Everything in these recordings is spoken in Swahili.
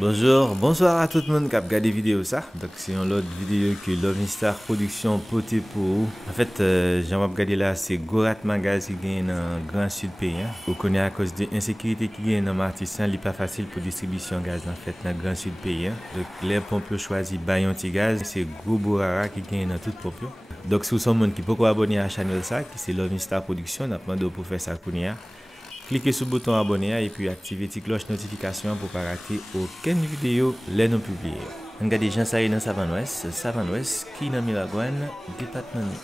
Bonjour, bonsoir à tout le monde qui a regardé vidéo ça. Donc c'est une autre vidéo que Love Star Production poté pour vous. En fait, j'en vais regarder là, c'est Gorat Magaz qui gagne dans le Grand Sud pays. Vous connaissez à cause de l'insécurité qui gagne dans Martissan, il n'est pas facile pour distribution gaz en fait dans le Grand Sud pays. Donc les pompes choisi Bayon Gaz, c'est Gros Borara qui gagne dans toute pompe. Donc si vous êtes monde qui peut abonner à la chaîne ça, qui c'est Love Star Production, on a demandé pour faire ça pour nous. Cliquez sur le bouton abonner et puis activez la cloche notification pour ne pas rater aucune vidéo les non publiées. Regardez Jean Saré dans Savane-Ouest, qui est dans Milagouane, département Nip.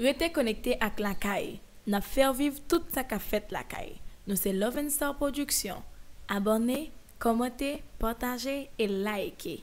Restez connecté avec la caille. N'a faire vivre tout ça qu'a fait la caille. Nous c'est Love and Star Production. Abonnez, commentez, partagez et likez.